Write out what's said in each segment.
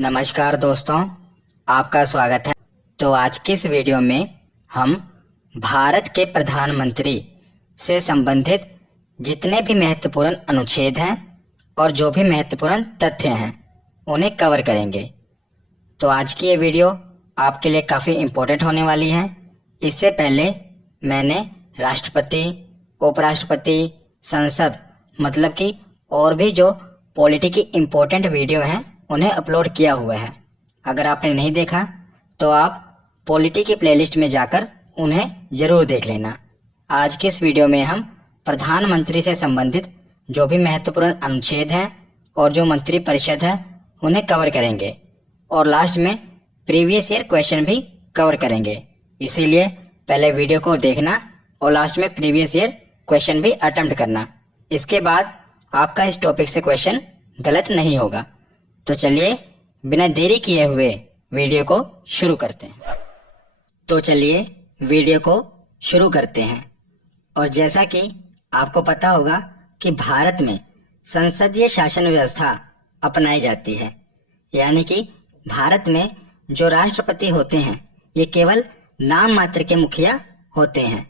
नमस्कार दोस्तों, आपका स्वागत है। तो आज की इस वीडियो में हम भारत के प्रधानमंत्री से संबंधित जितने भी महत्वपूर्ण अनुच्छेद हैं और जो भी महत्वपूर्ण तथ्य हैं उन्हें कवर करेंगे। तो आज की ये वीडियो आपके लिए काफ़ी इम्पोर्टेंट होने वाली है। इससे पहले मैंने राष्ट्रपति, उपराष्ट्रपति, संसद मतलब कि और भी जो पॉलिटी की इम्पोर्टेंट वीडियो हैं उन्हें अपलोड किया हुआ है। अगर आपने नहीं देखा तो आप पॉलिटी की प्लेलिस्ट में जाकर उन्हें ज़रूर देख लेना। आज की इस वीडियो में हम प्रधानमंत्री से संबंधित जो भी महत्वपूर्ण अनुच्छेद हैं और जो मंत्री परिषद है उन्हें कवर करेंगे और लास्ट में प्रीवियस ईयर क्वेश्चन भी कवर करेंगे। इसीलिए पहले वीडियो को देखना और लास्ट में प्रीवियस ईयर क्वेश्चन भी अटेम्प्ट करना। इसके बाद आपका इस टॉपिक से क्वेश्चन गलत नहीं होगा। तो चलिए बिना देरी किए हुए वीडियो को शुरू करते हैं। तो चलिए वीडियो को शुरू करते हैं। और जैसा कि आपको पता होगा कि भारत में संसदीय शासन व्यवस्था अपनाई जाती है, यानी कि भारत में जो राष्ट्रपति होते हैं ये केवल नाम मात्र के मुखिया होते हैं,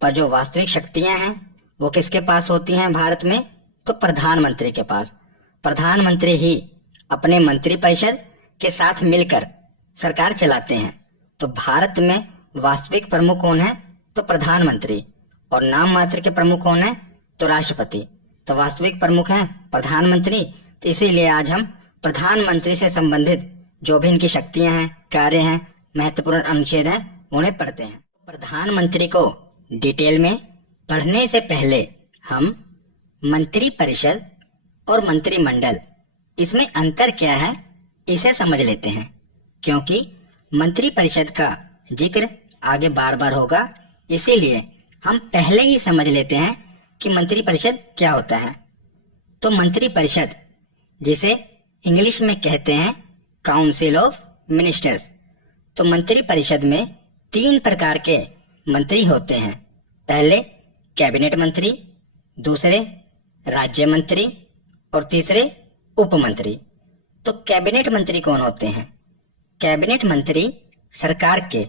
पर जो वास्तविक शक्तियां हैं वो किसके पास होती हैं भारत में? तो प्रधानमंत्री के पास। प्रधानमंत्री ही अपने मंत्रिपरिषद के साथ मिलकर सरकार चलाते हैं। तो भारत में वास्तविक प्रमुख कौन है? तो प्रधानमंत्री। और नाम मात्र के प्रमुख कौन है? तो राष्ट्रपति। तो वास्तविक प्रमुख हैं प्रधानमंत्री। तो इसीलिए आज हम प्रधानमंत्री से संबंधित जो भी इनकी शक्तियां हैं, कार्य हैं, महत्वपूर्ण अनुच्छेद हैं उन्हें पढ़ते हैं। प्रधानमंत्री को डिटेल में पढ़ने से पहले हम मंत्रिपरिषद और मंत्रिमंडल इसमें अंतर क्या है इसे समझ लेते हैं, क्योंकि मंत्रिपरिषद का जिक्र आगे बार बार होगा। इसीलिए हम पहले ही समझ लेते हैं कि मंत्रिपरिषद क्या होता है। तो मंत्रिपरिषद, जिसे इंग्लिश में कहते हैं काउंसिल ऑफ मिनिस्टर्स, तो मंत्रिपरिषद में 3 प्रकार के मंत्री होते हैं। पहले कैबिनेट मंत्री, दूसरे राज्य मंत्री और तीसरे उप मंत्री। तो कैबिनेट मंत्री कौन होते हैं? कैबिनेट मंत्री सरकार के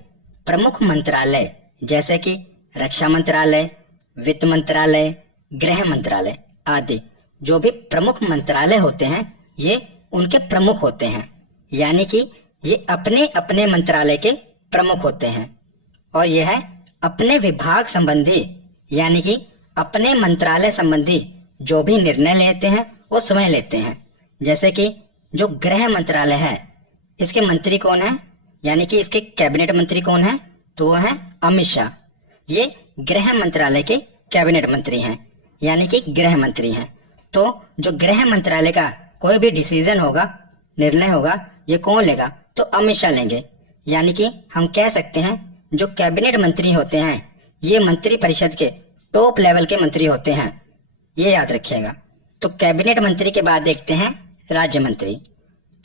प्रमुख मंत्रालय जैसे कि रक्षा मंत्रालय, वित्त मंत्रालय, गृह मंत्रालय आदि जो भी प्रमुख मंत्रालय होते हैं ये उनके प्रमुख होते हैं, यानी कि ये अपने अपने मंत्रालय के प्रमुख होते हैं और यह अपने विभाग संबंधी यानी कि अपने मंत्रालय संबंधी जो भी निर्णय लेते हैं वो स्वयं लेते हैं। जैसे कि जो गृह मंत्रालय है इसके मंत्री कौन है, यानी कि इसके कैबिनेट मंत्री कौन है? तो वो है अमित शाह। ये गृह मंत्रालय के कैबिनेट मंत्री हैं, यानी कि गृह मंत्री हैं। तो जो गृह मंत्रालय का कोई भी डिसीजन होगा, निर्णय होगा, ये कौन लेगा? तो अमित शाह लेंगे। यानी कि हम कह सकते हैं जो कैबिनेट मंत्री होते हैं ये मंत्री परिषद के टॉप लेवल के मंत्री होते हैं, ये याद रखिएगा। तो कैबिनेट मंत्री के बाद देखते हैं राज्य मंत्री।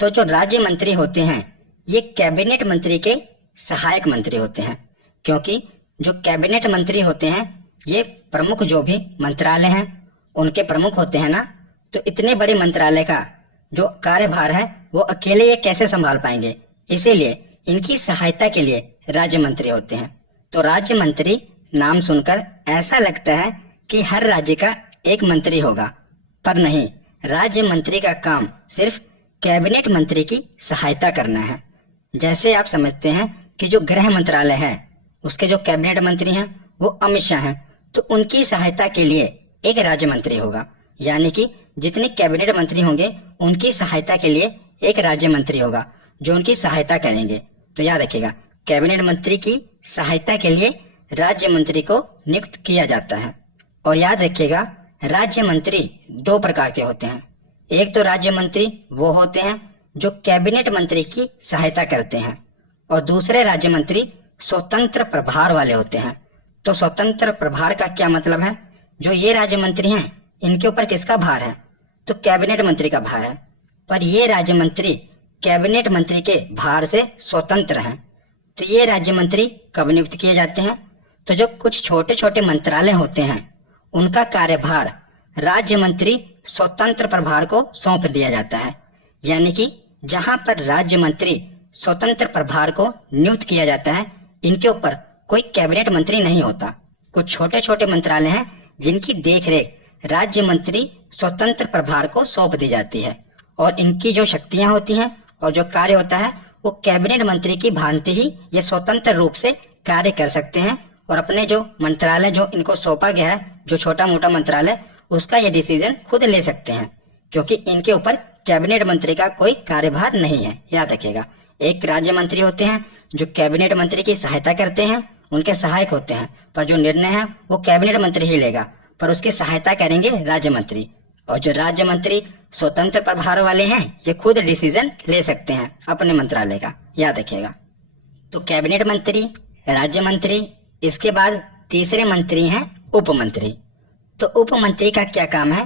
तो जो राज्य मंत्री होते हैं ये कैबिनेट मंत्री के सहायक मंत्री होते हैं, क्योंकि जो कैबिनेट मंत्री होते हैं ये प्रमुख जो भी मंत्रालय हैं उनके प्रमुख होते हैं ना। तो इतने बड़े मंत्रालय का जो कार्यभार है वो अकेले ये कैसे संभाल पाएंगे, इसीलिए इनकी सहायता के लिए राज्य मंत्री होते हैं। तो राज्य मंत्री नाम सुनकर ऐसा लगता है कि हर राज्य का एक मंत्री होगा, पर नहीं, राज्य मंत्री का काम सिर्फ कैबिनेट मंत्री की सहायता करना है। जैसे आप समझते हैं कि जो गृह मंत्रालय है उसके जो कैबिनेट मंत्री हैं वो अमित शाह हैं, तो उनकी सहायता के लिए एक राज्य मंत्री होगा, यानी कि जितने कैबिनेट मंत्री होंगे उनकी सहायता के लिए एक राज्य मंत्री होगा जो उनकी सहायता करेंगे। तो याद रखिएगा कैबिनेट मंत्री की सहायता के लिए राज्य मंत्री को नियुक्त किया जाता है। और याद रखिएगा राज्य मंत्री 2 प्रकार के होते हैं। एक तो राज्य मंत्री वो होते हैं जो कैबिनेट मंत्री की सहायता करते हैं और दूसरे राज्य मंत्री स्वतंत्र प्रभार वाले होते हैं। तो स्वतंत्र प्रभार का क्या मतलब है? जो ये राज्य मंत्री हैं इनके ऊपर किसका भार है? तो कैबिनेट मंत्री का भार है, पर ये राज्य मंत्री कैबिनेट मंत्री के भार से स्वतंत्र हैं। तो ये राज्य मंत्री कब नियुक्त किए जाते हैं? तो जो कुछ छोटे छोटे मंत्रालय होते हैं उनका कार्यभार राज्य मंत्री स्वतंत्र प्रभार को सौंप दिया जाता है, यानी कि जहां पर राज्य मंत्री स्वतंत्र प्रभार को नियुक्त किया जाता है, इनके ऊपर कोई कैबिनेट मंत्री नहीं होता। कुछ छोटे छोटे मंत्रालय हैं जिनकी देखरेख राज्य मंत्री स्वतंत्र प्रभार को सौंप दी जाती है और इनकी जो शक्तियां होती हैं और जो कार्य होता है वो कैबिनेट मंत्री की भांति ही ये स्वतंत्र रूप से कार्य कर सकते हैं और अपने जो मंत्रालय जो इनको सौंपा गया है, जो छोटा मोटा मंत्रालय, उसका ये डिसीजन खुद ले सकते हैं, क्योंकि इनके ऊपर कैबिनेट मंत्री का कोई कार्यभार नहीं है। याद रखिएगा, एक राज्य मंत्री होते हैं जो कैबिनेट मंत्री की सहायता करते हैं, उनके सहायक होते हैं, पर जो निर्णय है वो कैबिनेट मंत्री ही लेगा, पर उसकी सहायता करेंगे राज्य मंत्री। और जो राज्य मंत्री स्वतंत्र प्रभार वाले हैं, ये खुद डिसीजन ले सकते हैं अपने मंत्रालय का। याद रखिएगा। तो कैबिनेट मंत्री, राज्य मंत्री, इसके बाद तीसरे मंत्री हैं उप मंत्री। तो उप मंत्री का क्या काम है?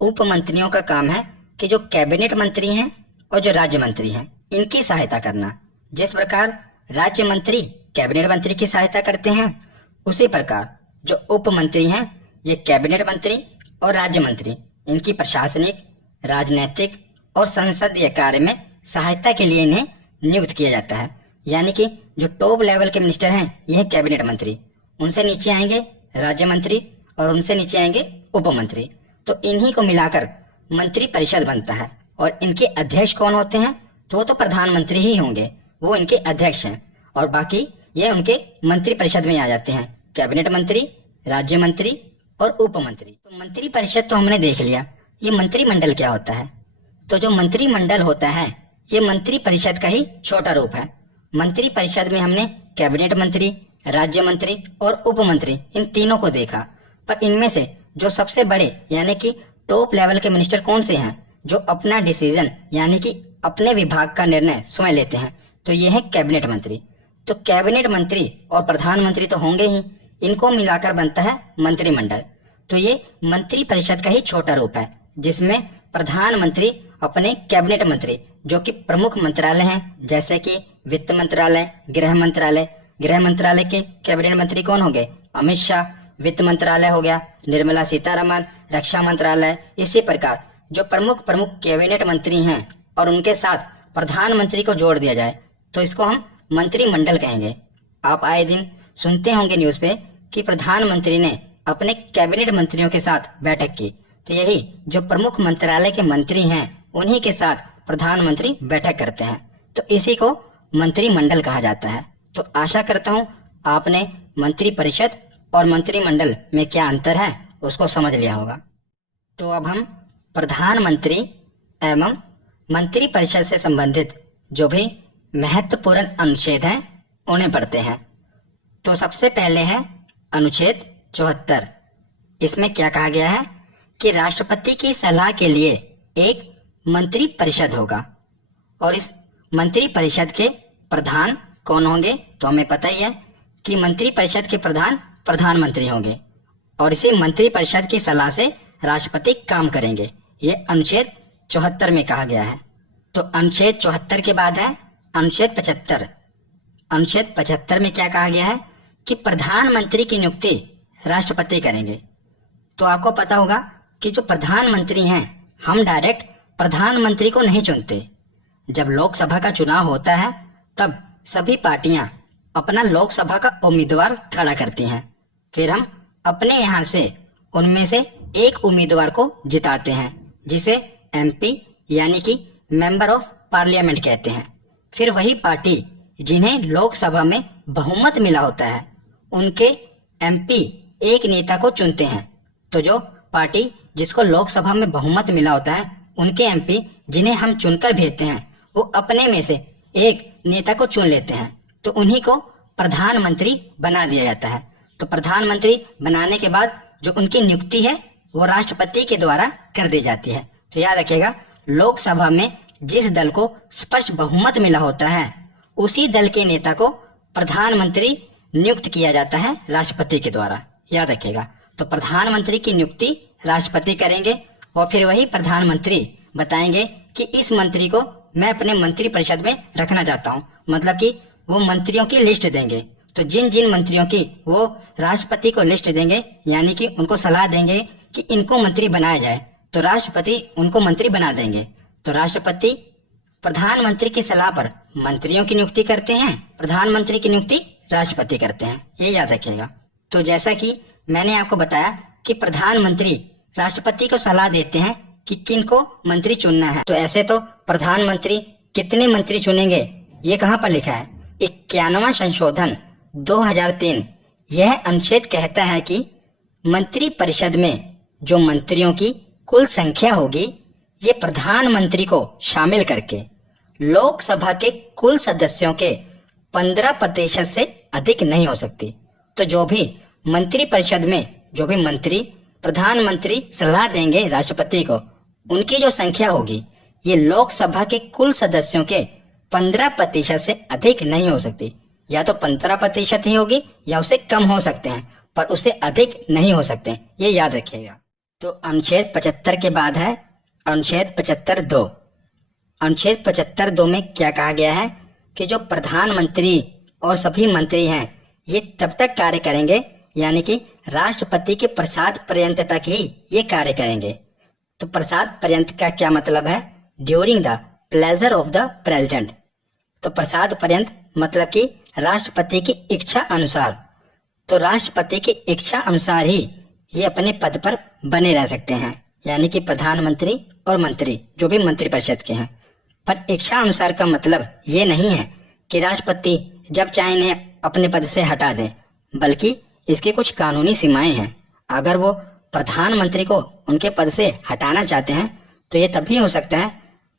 उप मंत्रियों का काम है कि जो कैबिनेट मंत्री हैं और जो राज्य मंत्री हैं, इनकी सहायता करना। जिस प्रकार राज्य मंत्री कैबिनेट मंत्री की सहायता करते हैं, उसी प्रकार जो उप मंत्री हैं, ये कैबिनेट मंत्री और राज्य मंत्री इनकी प्रशासनिक, राजनीतिक और संसदीय कार्य में सहायता के लिए इन्हें नियुक्त किया जाता है। यानी कि जो टॉप लेवल के मिनिस्टर हैं, यह कैबिनेट मंत्री, उनसे नीचे आएंगे राज्य मंत्री और उनसे नीचे आएंगे उप मंत्री। तो इन्हीं को मिलाकर मंत्री परिषद बनता है और इनके अध्यक्ष कौन होते हैं? तो वो तो प्रधानमंत्री ही होंगे, वो इनके अध्यक्ष हैं और बाकी ये उनके मंत्री परिषद में आ जाते हैं, कैबिनेट मंत्री, राज्य मंत्री और उप मंत्री। तो मंत्री परिषद तो हमने देख लिया। ये मंत्रिमंडल क्या होता है? तो जो मंत्रिमंडल होता है ये मंत्री परिषद का ही छोटा रूप है। मंत्री परिषद में हमने कैबिनेट मंत्री, राज्य मंत्री और उप मंत्री, इन तीनों को देखा, पर इनमें से जो सबसे बड़े यानी कि टॉप लेवल के मिनिस्टर कौन से हैं जो अपना डिसीजन यानी कि अपने विभाग का निर्णय स्वयं लेते हैं? तो ये है कैबिनेट मंत्री। तो कैबिनेट मंत्री और प्रधानमंत्री तो होंगे ही, इनको मिलाकर बनता है मंत्रिमंडल। तो ये मंत्री परिषद का ही छोटा रूप है, जिसमें प्रधानमंत्री अपने कैबिनेट मंत्री जो कि प्रमुख मंत्रालय हैं, जैसे कि वित्त मंत्रालय, गृह मंत्रालय। गृह मंत्रालय के कैबिनेट मंत्री कौन होंगे? अमित शाह। वित्त मंत्रालय हो गया निर्मला सीतारमण, रक्षा मंत्रालय। इसी प्रकार जो प्रमुख कैबिनेट मंत्री हैं और उनके साथ प्रधानमंत्री को जोड़ दिया जाए तो इसको हम मंत्रिमंडल कहेंगे। आप आए दिन सुनते होंगे न्यूज पे कि प्रधानमंत्री ने अपने कैबिनेट मंत्रियों के साथ बैठक की। तो यही जो प्रमुख मंत्रालय के मंत्री हैं उन्हीं के साथ प्रधानमंत्री बैठक करते हैं, तो इसी को मंत्रिमंडल कहा जाता है। तो आशा करता हूँ आपने मंत्री परिषद और मंत्रिमंडल में क्या अंतर है उसको समझ लिया होगा। तो अब हम प्रधानमंत्री एवं मंत्री परिषद से संबंधित जो भी महत्वपूर्ण अनुच्छेद हैं उन्हें पढ़ते हैं। तो सबसे पहले है अनुच्छेद 74। इसमें क्या कहा गया है कि राष्ट्रपति की सलाह के लिए एक मंत्री परिषद होगा और इस मंत्री परिषद के प्रधान कौन होंगे? तो हमें पता ही है कि मंत्री परिषद के प्रधान प्रधानमंत्री होंगे और इसी मंत्री परिषद की सलाह से राष्ट्रपति काम करेंगे। ये अनुच्छेद 74 में कहा गया है। तो अनुच्छेद 74 के बाद है अनुच्छेद 75। अनुच्छेद 75 में क्या कहा गया है कि प्रधानमंत्री की नियुक्ति राष्ट्रपति करेंगे। तो आपको पता होगा कि जो प्रधानमंत्री हैं, हम डायरेक्ट प्रधानमंत्री को नहीं चुनते। जब लोकसभा का चुनाव होता है तब सभी पार्टियां अपना लोकसभा का उम्मीदवार खड़ा करती हैं, फिर हम अपने यहाँ से उनमें से एक उम्मीदवार को जिताते हैं, जिसे एमपी यानी कि मेंबर ऑफ पार्लियामेंट कहते हैं। फिर वही पार्टी जिन्हें लोकसभा में बहुमत मिला होता है, उनके एमपी एक नेता को चुनते हैं। तो जो पार्टी जिसको लोकसभा में बहुमत मिला होता है, उनके एमपी जिन्हें हम चुनकर भेजते हैं, वो अपने में से एक नेता को चुन लेते हैं, तो उन्हीं को प्रधानमंत्री बना दिया जाता है। तो प्रधानमंत्री बनाने के बाद जो उनकी नियुक्ति है वो राष्ट्रपति के द्वारा कर दी जाती है। तो याद रखिएगा, लोकसभा में जिस दल को स्पष्ट बहुमत मिला होता है, उसी दल के नेता को प्रधानमंत्री नियुक्त किया जाता है राष्ट्रपति के द्वारा। याद रखिएगा, तो प्रधानमंत्री की नियुक्ति राष्ट्रपति करेंगे और फिर वही प्रधानमंत्री बताएंगे कि इस मंत्री को मैं अपने मंत्री परिषद में रखना चाहता हूँ। मतलब कि वो मंत्रियों की लिस्ट देंगे। तो जिन जिन मंत्रियों की वो राष्ट्रपति को लिस्ट देंगे, यानी कि उनको सलाह देंगे कि इनको मंत्री बनाया जाए, तो राष्ट्रपति उनको मंत्री बना देंगे। तो राष्ट्रपति प्रधानमंत्री की सलाह पर मंत्रियों की नियुक्ति करते हैं, प्रधानमंत्री की नियुक्ति राष्ट्रपति करते हैं, ये याद रखिएगा। तो जैसा कि मैंने आपको बताया कि प्रधानमंत्री राष्ट्रपति को सलाह देते हैं कि किन को मंत्री चुनना है। तो ऐसे तो प्रधानमंत्री कितने मंत्री चुनेंगे ये कहाँ पर लिखा है? 91वां संशोधन 2003 यह अनुच्छेद कहता है कि मंत्री परिषद में जो मंत्रियों की कुल संख्या होगी ये प्रधानमंत्री को शामिल करके लोकसभा के कुल सदस्यों के 15% से अधिक नहीं हो सकती। तो जो भी मंत्री परिषद में जो भी मंत्री प्रधानमंत्री सलाह देंगे राष्ट्रपति को, उनकी जो संख्या होगी ये लोकसभा के कुल सदस्यों के 15% से अधिक नहीं हो सकती। या तो 15% ही होगी या उससे कम हो सकते हैं, पर उससे अधिक नहीं हो सकते, ये याद रखिएगा। तो अनुच्छेद 75 के बाद है अनुच्छेद 75(2). अनुच्छेद 75(2) में क्या कहा गया है कि जो प्रधानमंत्री और सभी मंत्री हैं ये तब तक कार्य करेंगे, यानी कि राष्ट्रपति के प्रसाद पर्यंत तक ही ये कार्य करेंगे। तो प्रसाद पर्यंत का क्या मतलब है? During the pleasure of the president. तो प्रसाद पर्यंत मतलब कि राष्ट्रपति की इच्छा अनुसार। तो राष्ट्रपति की इच्छा अनुसार ही ये अपने पद पर बने रह सकते हैं, यानी कि प्रधानमंत्री और मंत्री जो भी मंत्री परिषद के हैं। पर इच्छा अनुसार का मतलब ये नहीं है कि राष्ट्रपति जब चाहे इन्हें अपने पद से हटा दें, बल्कि इसके कुछ कानूनी सीमाएं हैं। अगर वो प्रधानमंत्री को उनके पद से हटाना चाहते हैं तो ये तभी हो सकता है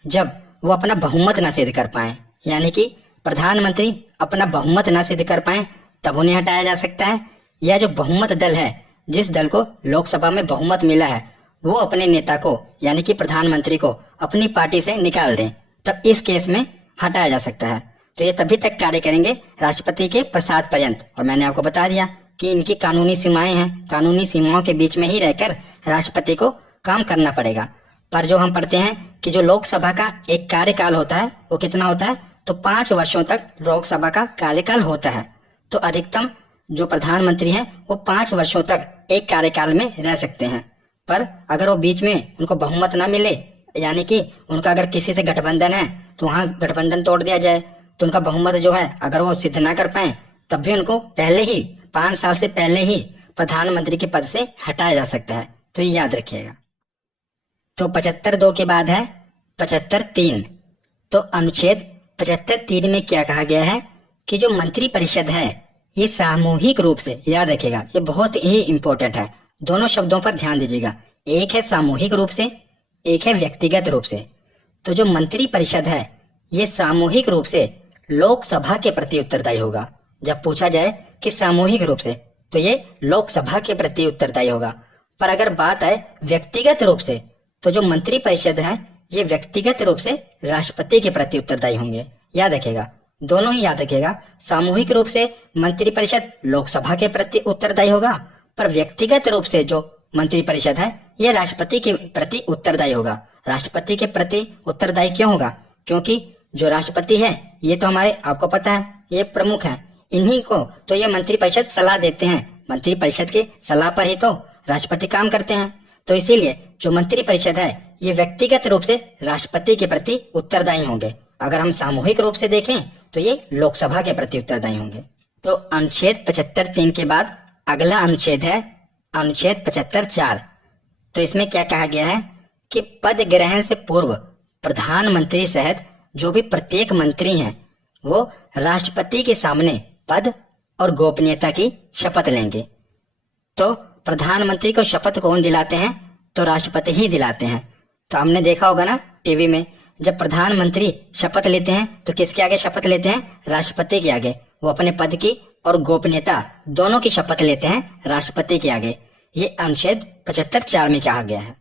जब वो अपना बहुमत न सिद्ध कर पाए, यानी कि प्रधानमंत्री अपना बहुमत न सिद्ध कर पाए तब उन्हें हटाया जा सकता है। या जो बहुमत दल है, जिस दल को लोकसभा में बहुमत मिला है, वो अपने नेता को यानी कि प्रधानमंत्री को अपनी पार्टी से निकाल दें, तब इस केस में हटाया जा सकता है। तो ये तभी तक कार्य करेंगे राष्ट्रपति के प्रसाद पर्यंत। और मैंने आपको बता दिया कि इनकी कानूनी सीमाएं हैं, कानूनी सीमाओं के बीच में ही रहकर राष्ट्रपति को काम करना पड़ेगा। पर जो हम पढ़ते हैं कि जो लोकसभा का एक कार्यकाल होता है वो कितना होता है? तो 5 वर्षों तक लोकसभा का कार्यकाल होता है। तो अधिकतम जो प्रधानमंत्री हैं वो 5 वर्षों तक एक कार्यकाल में रह सकते हैं। पर अगर वो बीच में उनको बहुमत ना मिले, यानी कि उनका अगर किसी से गठबंधन है तो वहाँ गठबंधन तोड़ दिया जाए, तो उनका बहुमत जो है अगर वो सिद्ध ना कर पाए तब भी उनको पहले ही 5 साल से पहले ही प्रधानमंत्री के पद से हटाया जा सकता है। तो ये याद रखिएगा। तो 75(2) के बाद है 75(3). तो अनुच्छेद 75(3) में क्या कहा गया है कि जो मंत्री परिषद है ये सामूहिक रूप से, याद रखिएगा ये बहुत ही इंपॉर्टेंट है, दोनों शब्दों पर ध्यान दीजिएगा। एक है सामूहिक रूप से, एक है व्यक्तिगत रूप से। तो जो मंत्री परिषद है ये सामूहिक रूप से लोकसभा के प्रति उत्तरदायी होगा। जब पूछा जाए कि सामूहिक रूप से तो ये लोकसभा के प्रति उत्तरदायी होगा। पर अगर बात आए व्यक्तिगत रूप से तो जो मंत्री परिषद है ये व्यक्तिगत रूप से राष्ट्रपति के प्रति उत्तरदायी होंगे। याद रखिएगा, दोनों ही याद रखिएगा। सामूहिक रूप से मंत्री परिषद लोकसभा के प्रति उत्तरदायी होगा, पर व्यक्तिगत रूप से जो मंत्री परिषद है ये राष्ट्रपति के प्रति उत्तरदायी होगा। राष्ट्रपति के प्रति उत्तरदायी क्यों होगा? क्योंकि जो राष्ट्रपति है ये तो हमारे, आपको पता है, ये प्रमुख है, इन्हीं को तो ये मंत्री परिषद सलाह देते हैं। मंत्री परिषद के सलाह पर ही तो राष्ट्रपति काम करते हैं। तो इसीलिए जो मंत्री परिषद है ये व्यक्तिगत रूप से राष्ट्रपति के प्रति उत्तरदायी होंगे। अगर हम सामूहिक रूप से देखें तो ये लोकसभा के प्रति उत्तरदायी होंगे। तो अनुच्छेद 75(3) के बाद अगला अनुच्छेद है अनुच्छेद 75(4). तो इसमें क्या कहा गया है कि पद ग्रहण से पूर्व प्रधानमंत्री सहित जो भी प्रत्येक मंत्री हैं वो राष्ट्रपति के सामने पद और गोपनीयता की शपथ लेंगे। तो प्रधानमंत्री को शपथ कौन दिलाते हैं? तो राष्ट्रपति ही दिलाते हैं। तो हमने देखा होगा ना टीवी में, जब प्रधानमंत्री शपथ लेते हैं तो किसके आगे शपथ लेते हैं? राष्ट्रपति के आगे। वो अपने पद की और गोपनीयता दोनों की शपथ लेते हैं राष्ट्रपति के आगे। ये अनुच्छेद 75(4) में कहा गया है।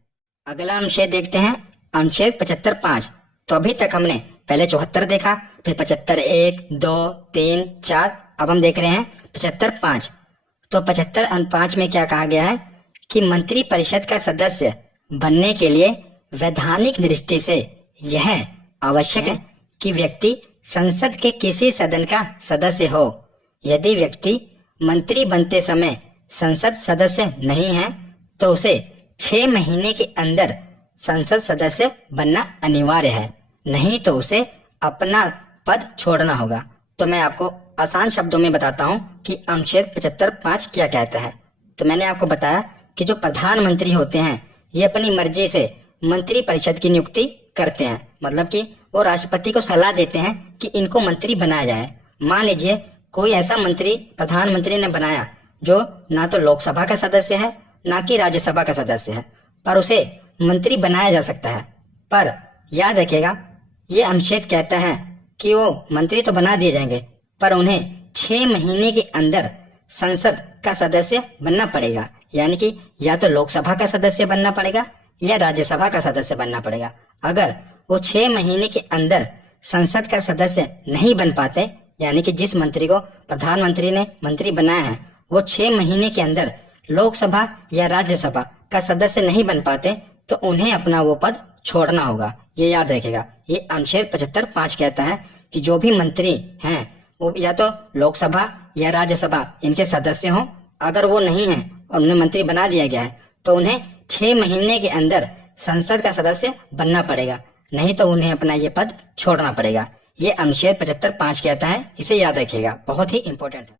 अगला अनुच्छेद देखते हैं अनुच्छेद 75(5). तो अभी तक हमने पहले 74 देखा, फिर 75(1), 2, 3, 4, अब हम देख रहे हैं 75(5). तो 75(5) में क्या कहा गया है कि मंत्री परिषद का सदस्य बनने के लिए वैधानिक दृष्टि से यह आवश्यक है कि व्यक्ति संसद के किसी सदन का सदस्य हो। यदि व्यक्ति मंत्री बनते समय संसद सदस्य नहीं है तो उसे 6 महीने के अंदर संसद सदस्य बनना अनिवार्य है। नहीं तो उसे अपना पद छोड़ना होगा। तो मैं आपको आसान शब्दों में बताता हूँ कि अनुच्छेद 75(5) क्या कहता है। तो मैंने आपको बताया कि जो प्रधानमंत्री होते हैं ये अपनी मर्जी से मंत्री परिषद की नियुक्ति करते हैं, मतलब कि वो राष्ट्रपति को सलाह देते हैं कि इनको मंत्री बनाया जाए। मान लीजिए कोई ऐसा मंत्री प्रधानमंत्री ने बनाया जो ना तो लोकसभा का सदस्य है ना कि राज्यसभा का सदस्य है, पर उसे मंत्री बनाया जा सकता है। पर याद रखिएगा ये अनुच्छेद कहता है कि वो मंत्री तो बना दिए जाएंगे पर उन्हें 6 महीने के अंदर संसद का सदस्य बनना पड़ेगा, यानी कि या तो लोकसभा का सदस्य बनना पड़ेगा या राज्यसभा का सदस्य बनना पड़ेगा। अगर वो 6 महीने के अंदर संसद का सदस्य नहीं बन पाते, यानी कि जिस मंत्री को प्रधानमंत्री ने मंत्री बनाया है वो 6 महीने के अंदर लोकसभा या राज्यसभा का सदस्य नहीं बन पाते, तो उन्हें अपना वो पद छोड़ना होगा। ये याद रखेगा। ये अनुच्छेद 75(5) कहता है कि जो भी मंत्री हैं वो या तो लोकसभा या राज्यसभा इनके सदस्य हों, अगर वो नहीं है और उन्हें मंत्री बना दिया गया है तो उन्हें 6 महीने के अंदर संसद का सदस्य बनना पड़ेगा, नहीं तो उन्हें अपना ये पद छोड़ना पड़ेगा। ये अनुच्छेद 75(5) कहता है, इसे याद रखिएगा, बहुत ही इंपॉर्टेंट है।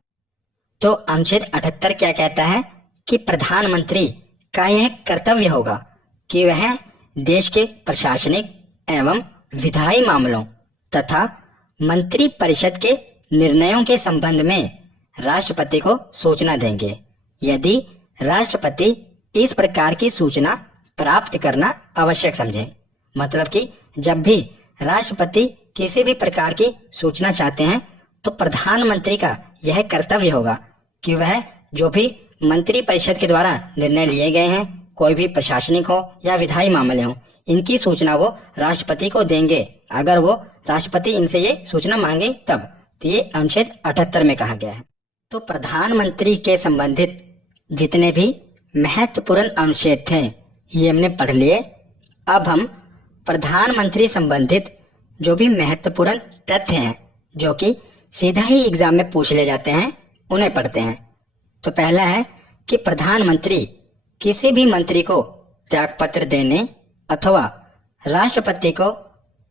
तो अनुच्छेद 78 क्या कहता है कि प्रधानमंत्री का यह कर्तव्य होगा कि वह देश के प्रशासनिक एवं विधायी मामलों तथा मंत्री परिषद के निर्णयों के संबंध में राष्ट्रपति को सूचना देंगे, यदि राष्ट्रपति इस प्रकार की सूचना प्राप्त करना आवश्यक समझे। मतलब कि जब भी राष्ट्रपति किसी भी प्रकार की सूचना चाहते हैं तो प्रधानमंत्री का यह कर्तव्य होगा कि वह जो भी मंत्री परिषद के द्वारा निर्णय लिए गए हैं, कोई भी प्रशासनिक हो या विधायी मामले हो, इनकी सूचना वो राष्ट्रपति को देंगे, अगर वो राष्ट्रपति इनसे ये सूचना मांगे तब। तो ये अनुच्छेद 78 में कहा गया है। तो प्रधानमंत्री के संबंधित जितने भी महत्वपूर्ण अनुच्छेद थे ये हमने पढ़ लिए। अब हम प्रधानमंत्री संबंधित जो भी महत्वपूर्ण तथ्य हैं जो कि सीधा ही एग्जाम में पूछ ले जाते हैं उन्हें पढ़ते हैं। तो पहला है कि प्रधानमंत्री किसी भी मंत्री को त्यागपत्र देने अथवा राष्ट्रपति को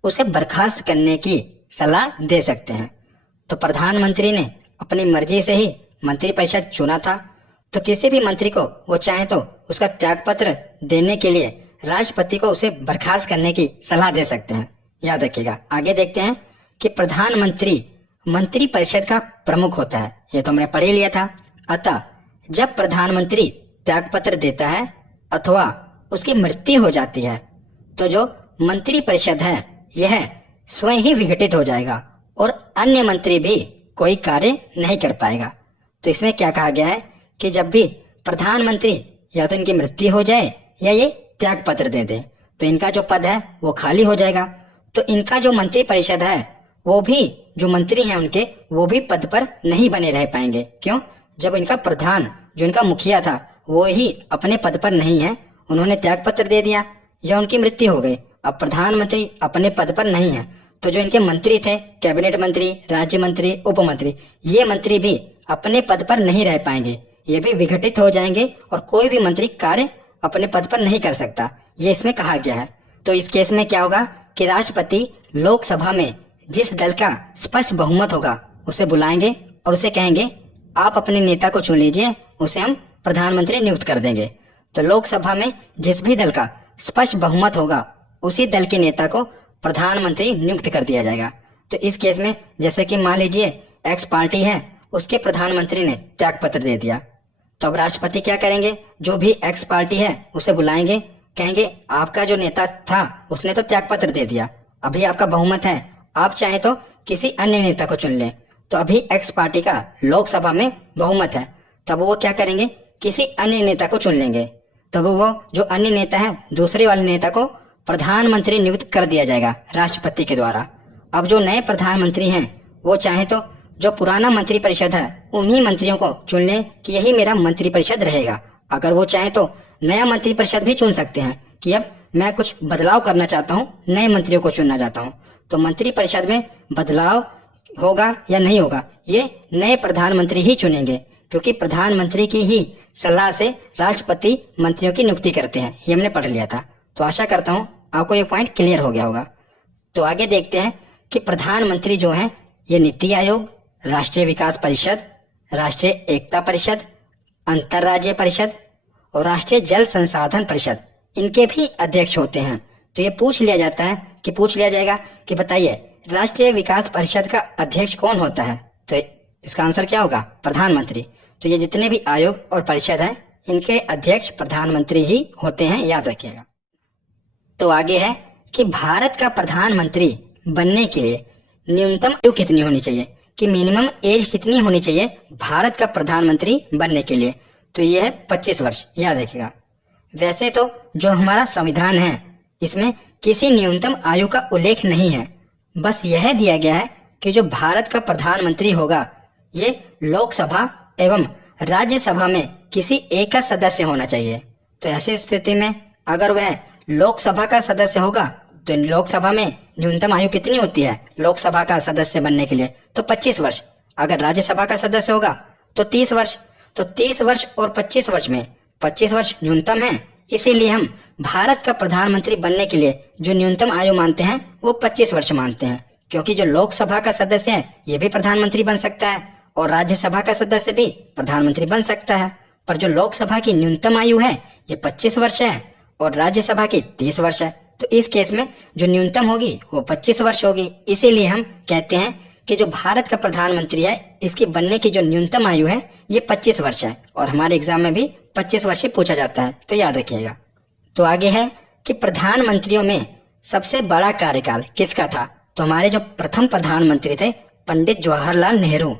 उसे बर्खास्त करने की सलाह दे सकते हैं। तो प्रधानमंत्री ने अपनी मर्जी से ही मंत्री परिषद चुना था, तो किसी भी मंत्री को वो चाहे तो उसका त्यागपत्र देने के लिए राष्ट्रपति को उसे बर्खास्त करने की सलाह दे सकते हैं। याद रखिएगा। आगे देखते हैं कि प्रधानमंत्री मंत्री परिषद का प्रमुख होता है, ये तो हमने पढ़ ही लिया था। अतः जब प्रधानमंत्री त्यागपत्र देता है अथवा उसकी मृत्यु हो जाती है तो जो मंत्री परिषद है यह स्वयं ही विघटित हो जाएगा और अन्य मंत्री भी कोई कार्य नहीं कर पाएगा। तो इसमें क्या कहा गया है कि जब भी प्रधानमंत्री या तो इनकी मृत्यु हो जाए या ये त्यागपत्र दे दे तो इनका जो पद है वो खाली हो जाएगा। तो इनका जो मंत्री परिषद है वो भी जो मंत्री हैं उनके वो भी पद पर नहीं बने रह पाएंगे। क्यों? जब इनका प्रधान जो इनका मुखिया था वो ही अपने पद पर नहीं है, उन्होंने त्यागपत्र दे दिया या उनकी मृत्यु हो गई, अब प्रधानमंत्री अपने पद पर नहीं है, तो जो इनके मंत्री थे कैबिनेट मंत्री, राज्य मंत्री, उप मंत्री, ये मंत्री भी अपने पद पर नहीं रह पाएंगे, ये भी विघटित हो जाएंगे और कोई भी मंत्री कार्य अपने पद पर नहीं कर सकता, ये इसमें कहा गया है। तो इस केस में क्या होगा कि राष्ट्रपति लोकसभा में जिस दल का स्पष्ट बहुमत होगा उसे बुलाएंगे और उसे कहेंगे आप अपने नेता को चुन लीजिए, उसे हम प्रधानमंत्री नियुक्त कर देंगे। तो लोकसभा में जिस भी दल का स्पष्ट बहुमत होगा उसी दल के नेता को प्रधानमंत्री नियुक्त कर दिया जाएगा। तो इस केस में जैसे कि मान लीजिए एक्स पार्टी है, उसके प्रधानमंत्री ने त्यागपत्र दे दिया, तो अब राष्ट्रपति क्या करेंगे, जो भी एक्स पार्टी है उसे बुलाएंगे, कहेंगे आपका जो नेता था उसने तो त्यागपत्र दे दिया, अभी आपका बहुमत है, आप चाहे तो किसी अन्य नेता को चुन लें। तो अभी एक्स पार्टी का लोकसभा में बहुमत है, तब वो क्या करेंगे, किसी अन्य नेता को चुन लेंगे, तब वो जो अन्य नेता है दूसरे वाले नेता को प्रधानमंत्री नियुक्त कर दिया जाएगा राष्ट्रपति के द्वारा। अब जो नए प्रधानमंत्री हैं वो चाहे तो जो पुराना मंत्री परिषद है उन्हीं मंत्रियों को चुन लें कि यही मेरा मंत्री परिषद रहेगा। अगर वो चाहे तो नया मंत्री परिषद भी चुन सकते हैं कि अब मैं कुछ बदलाव करना चाहता हूँ, नए मंत्रियों को चुनना चाहता हूँ, तो मंत्री परिषद में बदलाव होगा या नहीं होगा ये नए प्रधानमंत्री ही चुनेंगे, क्योंकि प्रधानमंत्री की ही सलाह से राष्ट्रपति मंत्रियों की नियुक्ति करते हैं, ये हमने पढ़ लिया था। तो आशा करता हूँ आपको ये पॉइंट क्लियर हो गया होगा। तो आगे देखते हैं कि प्रधानमंत्री जो हैं ये नीति आयोग, राष्ट्रीय विकास परिषद, राष्ट्रीय एकता परिषद, अंतर्राज्यीय परिषद और राष्ट्रीय जल संसाधन परिषद इनके भी अध्यक्ष होते हैं। तो ये पूछ लिया जाएगा कि बताइए राष्ट्रीय विकास परिषद का अध्यक्ष कौन होता है? तो इसका आंसर क्या होगा? प्रधानमंत्री। तो ये जितने भी आयोग और परिषद हैं इनके अध्यक्ष प्रधानमंत्री ही होते हैं, याद रखिएगा। तो आगे है कि भारत का प्रधानमंत्री बनने के लिए न्यूनतम आयु कितनी होनी चाहिए, कि मिनिमम एज कितनी होनी चाहिए भारत का प्रधानमंत्री बनने के लिए? तो ये है 25 वर्ष, याद रखिएगा। वैसे तो जो हमारा संविधान है इसमें किसी न्यूनतम आयु का उल्लेख नहीं है, बस यह दिया गया है कि जो भारत का प्रधानमंत्री होगा ये लोकसभा एवं राज्यसभा में किसी एक का सदस्य होना चाहिए। तो ऐसी स्थिति में अगर वह लोकसभा का सदस्य होगा तो लोकसभा में न्यूनतम आयु कितनी होती है लोकसभा का सदस्य बनने के लिए? तो 25 वर्ष। अगर राज्यसभा का सदस्य होगा तो 30 वर्ष। तो 30 वर्ष और 25 वर्ष में 25 वर्ष न्यूनतम है, इसीलिए हम भारत का प्रधानमंत्री बनने के लिए जो न्यूनतम आयु मानते हैं वो 25 वर्ष मानते हैं, क्योंकि जो लोकसभा का सदस्य है ये भी प्रधानमंत्री बन सकता है और राज्यसभा का सदस्य भी प्रधानमंत्री बन सकता है। पर जो लोकसभा की न्यूनतम आयु है ये 25 वर्ष है और राज्यसभा की 30 वर्ष है। तो इस केस में जो न्यूनतम होगी वो 25 वर्ष होगी। इसीलिए हम कहते हैं कि जो भारत का प्रधानमंत्री है इसकी बनने की जो न्यूनतम आयु है ये 25 वर्ष है और हमारे एग्जाम में भी 25 वर्ष ही पूछा जाता है, तो याद रखिएगा। तो आगे है कि प्रधानमंत्रियों में सबसे बड़ा कार्यकाल किसका था? तो हमारे जो प्रथम प्रधानमंत्री थे पंडित जवाहरलाल नेहरू,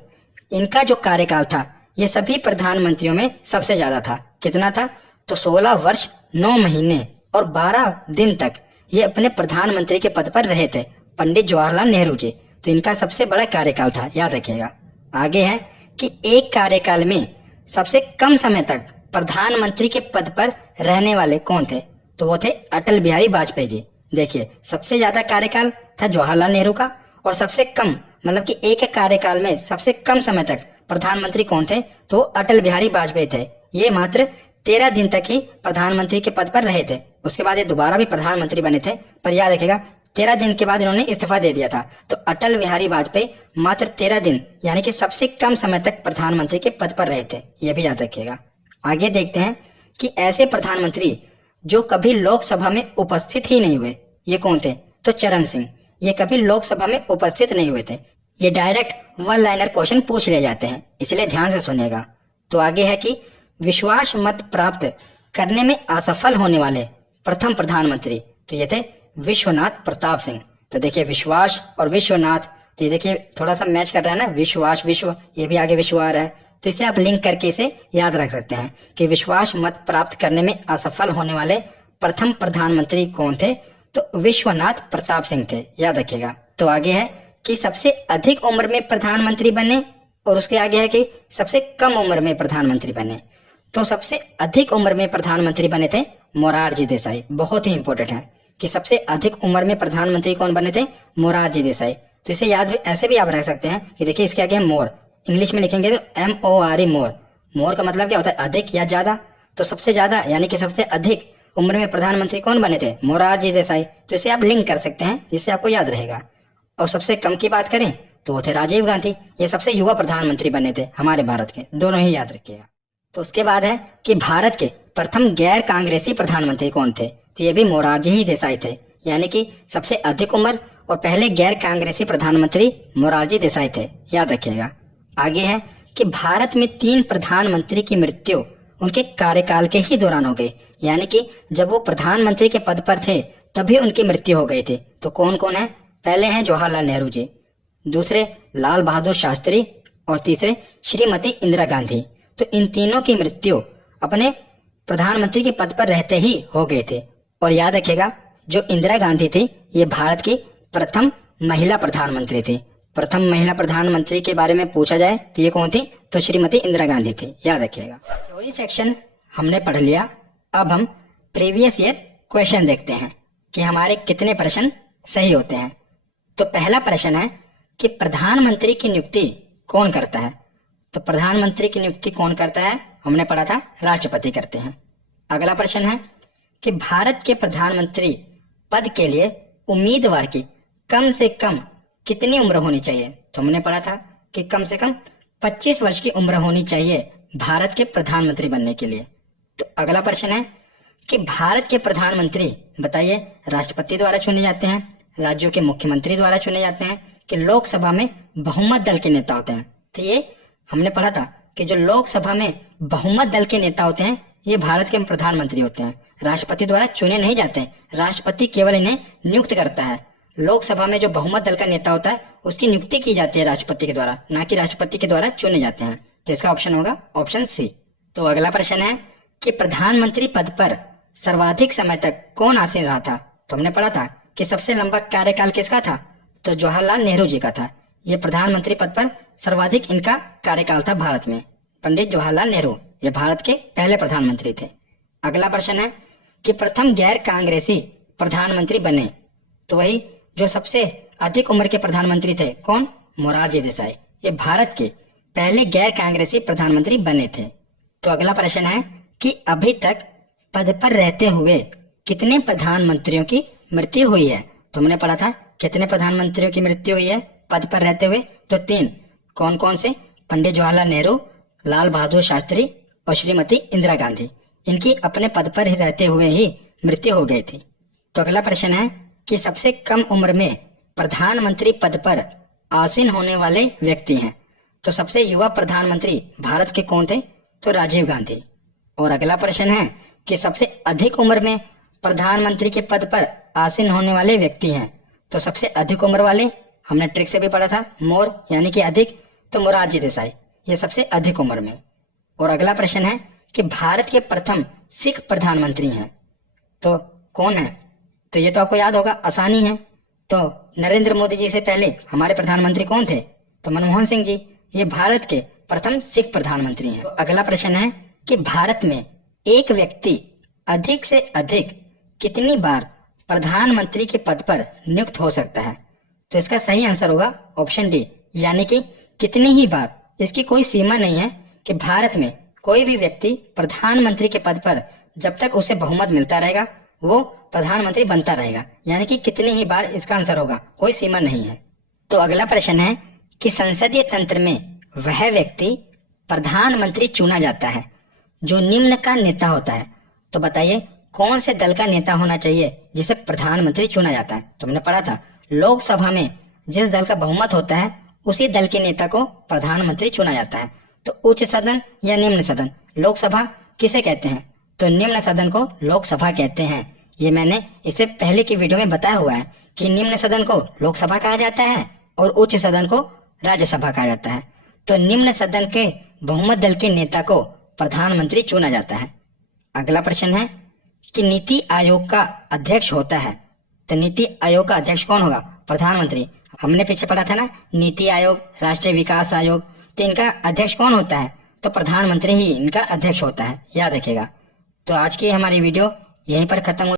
इनका जो कार्यकाल था ये सभी प्रधानमंत्रियों में सबसे ज्यादा था। कितना था? तो 16 वर्ष 9 महीने और 12 दिन तक ये अपने प्रधानमंत्री के पद पर रहे थे, पंडित जवाहरलाल नेहरू जी। तो इनका सबसे बड़ा कार्यकाल था, याद रखिएगा। आगे है कि एक कार्यकाल में सबसे कम समय तक प्रधानमंत्री के पद पर रहने वाले कौन थे? तो वो थे अटल बिहारी वाजपेयी जी। देखिए सबसे ज्यादा कार्यकाल था जवाहरलाल नेहरू का और सबसे कम मतलब कि एक कार्यकाल में सबसे कम समय तक प्रधानमंत्री कौन थे? तो अटल बिहारी वाजपेयी थे। ये मात्र 13 दिन तक ही प्रधानमंत्री के पद पर रहे थे, उसके बाद ये दोबारा भी प्रधानमंत्री बने थे, पर याद रखिएगा 13 दिन के बाद इन्होंने इस्तीफा दे दिया था। तो अटल बिहारी वाजपेयी मात्र 13 दिन यानी कि सबसे कम समय तक प्रधानमंत्री के पद पर रहे थे, ये भी याद रखिएगा। आगे देखते हैं कि ऐसे प्रधानमंत्री जो कभी लोकसभा में उपस्थित ही नहीं हुए ये कौन थे? तो चरण सिंह, ये कभी लोकसभा में उपस्थित नहीं हुए थे। ये डायरेक्ट वन लाइनर क्वेश्चन पूछ ले जाते हैं, इसलिए ध्यान से सुनिएगा। तो आगे है कि विश्वास मत प्राप्त करने में असफल होने वाले प्रथम प्रधानमंत्री, तो ये थे विश्वनाथ प्रताप सिंह। तो देखिए विश्वास और विश्वनाथ, तो ये देखिए थोड़ा सा मैच कर रहा है ना, विश्वास विश्व, ये भी आगे विश्व आ रहा है, तो इसे आप लिंक करके इसे याद रख सकते हैं कि विश्वास मत प्राप्त करने में असफल होने वाले प्रथम प्रधानमंत्री कौन थे? तो विश्वनाथ प्रताप सिंह थे, याद रखिएगा। तो आगे है कि सबसे अधिक उम्र में प्रधानमंत्री बने और उसके आगे है कि सबसे कम उम्र में प्रधानमंत्री बने। तो सबसे अधिक उम्र में प्रधानमंत्री बने थे मोरारजी देसाई। बहुत ही इंपॉर्टेंट है कि सबसे अधिक उम्र में प्रधानमंत्री कौन बने थे? मोरारजी देसाई। तो इसे याद ऐसे भी आप रख सकते हैं कि देखिए इसके आगे है मोर, इंग्लिश में लिखेंगे तो MORE मोर। मोर का मतलब क्या होता है? अधिक या ज्यादा। तो सबसे ज्यादा यानी कि सबसे अधिक उम्र में प्रधानमंत्री कौन बने थे? मोरारजी देसाई। तो इसे आप लिंक कर सकते हैं जिससे आपको याद रहेगा। और सबसे कम की बात करें तो वो थे राजीव गांधी, ये सबसे युवा प्रधानमंत्री बने थे हमारे भारत के, दोनों ही याद रखिएगा। तो उसके बाद है कि भारत के प्रथम गैर कांग्रेसी प्रधानमंत्री कौन थे? तो ये भी मोरारजी ही देसाई थे, यानी कि सबसे अधिक उम्र और पहले गैर कांग्रेसी प्रधानमंत्री मोरारजी देसाई थे, याद रखिएगा। आगे है कि भारत में 3 प्रधानमंत्री की मृत्यु उनके कार्यकाल के ही दौरान हो गई, यानी कि जब वो प्रधानमंत्री के पद पर थे तभी उनकी मृत्यु हो गई थी। तो कौन कौन है? पहले हैं जवाहरलाल नेहरू जी, दूसरे लाल बहादुर शास्त्री और तीसरे श्रीमती इंदिरा गांधी। तो इन तीनों की मृत्यु अपने प्रधानमंत्री के पद पर रहते ही हो गए थे। और याद रखिएगा जो इंदिरा गांधी थी ये भारत की प्रथम महिला प्रधानमंत्री थी। प्रथम महिला प्रधानमंत्री के बारे में पूछा जाए तो ये कौन थी? तो श्रीमती इंदिरा गांधी थी, याद रखिएगा। थ्योरी सेक्शन हमने पढ़ लिया। अब हम प्रीवियस ईयर क्वेश्चन देखते हैं कि हमारे कितने प्रश्न सही होते हैं। तो पहला प्रश्न है कि प्रधानमंत्री की नियुक्ति कौन करता है? तो प्रधानमंत्री की नियुक्ति कौन करता है? हमने पढ़ा था राष्ट्रपति करते हैं। अगला प्रश्न है कि भारत के प्रधानमंत्री पद के लिए उम्मीदवार की कम से कम कितनी उम्र होनी चाहिए? तो हमने पढ़ा था कि कम से कम 25 वर्ष की उम्र होनी चाहिए भारत के प्रधानमंत्री बनने के लिए। तो अगला प्रश्न है कि भारत के प्रधानमंत्री बताइए राष्ट्रपति द्वारा चुने जाते हैं, राज्यों के मुख्यमंत्री द्वारा चुने जाते हैं कि लोकसभा में बहुमत दल के नेता होते हैं? तो ये हमने पढ़ा था कि जो लोकसभा में बहुमत दल के नेता होते हैं ये भारत के प्रधानमंत्री होते हैं, राष्ट्रपति द्वारा चुने नहीं जाते हैं, राष्ट्रपति केवल इन्हें नियुक्त करता है। लोकसभा में जो बहुमत दल का नेता होता है उसकी नियुक्ति की जाती है राष्ट्रपति के द्वारा, ना कि राष्ट्रपति के द्वारा चुने जाते हैं। तो इसका ऑप्शन होगा ऑप्शन सी। तो अगला प्रश्न है कि प्रधानमंत्री पद पर सर्वाधिक समय तक कौन आसीन रहा था? तो हमने पढ़ा था कि सबसे लंबा कार्यकाल किसका था? तो जवाहरलाल नेहरू जी का था। ये प्रधानमंत्री पद पर सर्वाधिक इनका कार्यकाल था भारत में। पंडित जवाहरलाल नेहरू ये भारत के पहले प्रधानमंत्री थे। अगला प्रश्न है कि प्रथम गैर कांग्रेसी प्रधानमंत्री बने? तो वही जो सबसे अधिक उम्र के प्रधानमंत्री थे, कौन? मोरारजी देसाई। ये भारत के पहले गैर कांग्रेसी प्रधानमंत्री बने थे। तो अगला प्रश्न है कि अभी तक पद पर रहते हुए कितने प्रधानमंत्रियों की मृत्यु हुई है? तो हमने पढ़ा था कितने प्रधानमंत्रियों की मृत्यु हुई है पद पर रहते हुए? तो 3। कौन कौन से? पंडित जवाहरलाल नेहरू, लाल बहादुर शास्त्री और श्रीमती इंदिरा गांधी। इनकी अपने पद पर ही रहते हुए ही मृत्यु हो गई थी। तो अगला प्रश्न है कि सबसे कम उम्र में प्रधानमंत्री पद पर आसीन होने वाले व्यक्ति हैं? तो सबसे युवा प्रधानमंत्री भारत के कौन थे? तो राजीव गांधी। और अगला प्रश्न है कि सबसे अधिक उम्र में प्रधानमंत्री के पद पर आसीन होने वाले व्यक्ति हैं? तो सबसे अधिक उम्र वाले हमने ट्रिक से भी पढ़ा था, मोर यानी कि अधिक, तो मोरारजी देसाई ये सबसे अधिक उम्र में। और अगला प्रश्न है कि भारत के प्रथम सिख प्रधानमंत्री हैं? तो कौन है? तो ये तो आपको याद होगा, आसानी है। तो नरेंद्र मोदी जी से पहले हमारे प्रधानमंत्री कौन थे? तो मनमोहन सिंह जी। ये भारत के प्रथम सिख प्रधानमंत्री हैं। तो अगला प्रश्न है कि भारत में एक व्यक्ति अधिक से अधिक कितनी बार प्रधानमंत्री के पद पर नियुक्त हो सकता है? तो इसका सही आंसर होगा ऑप्शन डी, यानी कि कितनी ही बार। इसकी कोई सीमा नहीं है कि भारत में कोई भी व्यक्ति प्रधानमंत्री के पद पर जब तक उसे बहुमत मिलता रहेगा वो प्रधानमंत्री बनता रहेगा, यानी कि कितनी ही बार इसका आंसर होगा, कोई सीमा नहीं है। तो अगला प्रश्न है कि संसदीय तंत्र में वह व्यक्ति प्रधानमंत्री चुना जाता है जो निम्न का नेता होता है। तो बताइए कौन से दल का नेता होना चाहिए जिसे प्रधानमंत्री चुना जाता है? तो हमने पढ़ा था लोकसभा में जिस दल का बहुमत होता है उसी दल के नेता को प्रधानमंत्री चुना जाता है। तो उच्च सदन या निम्न सदन, लोकसभा किसे कहते हैं? तो निम्न सदन को लोकसभा कहते हैं। ये मैंने इससे पहले की वीडियो में बताया हुआ है कि निम्न सदन को लोकसभा कहा जाता है और उच्च सदन को राज्यसभा कहा जाता है। तो निम्न सदन के बहुमत दल के नेता को प्रधानमंत्री चुना जाता है। अगला प्रश्न है कि नीति आयोग का अध्यक्ष होता है। तो नीति आयोग का अध्यक्ष कौन होगा? प्रधानमंत्री। हमने पीछे पढ़ा था ना नीति आयोग, राष्ट्रीय विकास आयोग, तो इनका अध्यक्ष कौन होता है? तो प्रधानमंत्री ही इनका अध्यक्ष होता है, याद रखिएगा। तो आज की हमारी वीडियो यहीं पर खत्म हो